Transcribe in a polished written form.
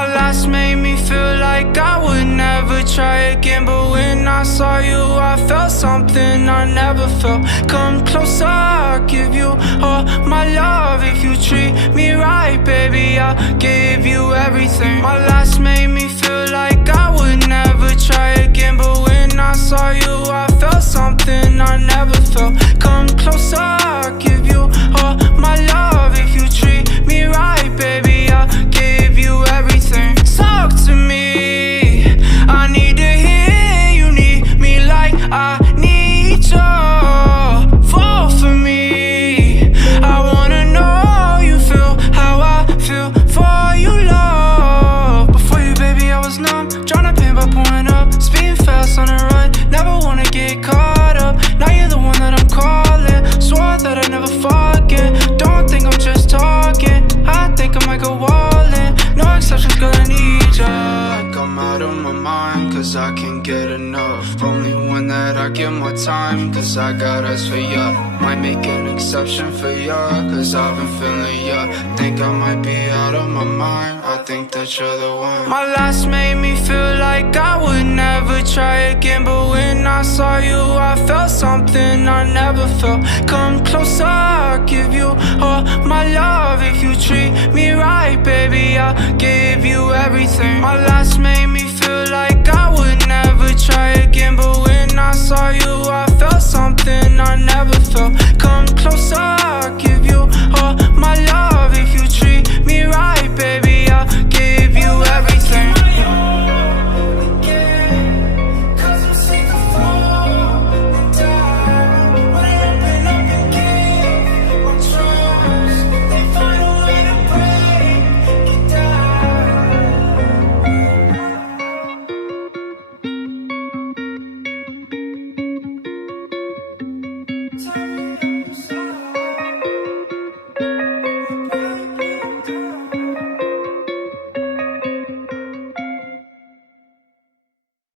My last made me feel like I would never try again, but when I saw you I felt something I never felt. Come closer, I'll give you all my love. If you treat me right, baby, I'll give you everything. My last made me feel like I would never try again, but when I saw you I felt something I never felt. Come closer, I'll give you all my love. If you treat me right, baby, I'll give you everything. Talk to me, I need to hear you need me like I need you. Fall for me, I wanna know you feel how I feel for you, love. Before you, baby, I was numb, tryna pain by pouring up, speeding fast on the run, never wanna get caught up. Now you're the one that I'm calling, swore that I'd never forget. Don't think I'm just talking, I think I might go all in. No exceptions, girl, I need ya. Like I'm out of my mind, cause I can't get enough. Only one that I give my time, cause I got eyes for ya. Might make an exception for ya, cause I've been feeling ya. Think I might be out of my mind, I think that you're the one. My last made me feel like I would never try again, but when I saw you I felt something I never felt. Come closer, I'll give you all my love. If you treat me right, baby, I'll give you everything. My last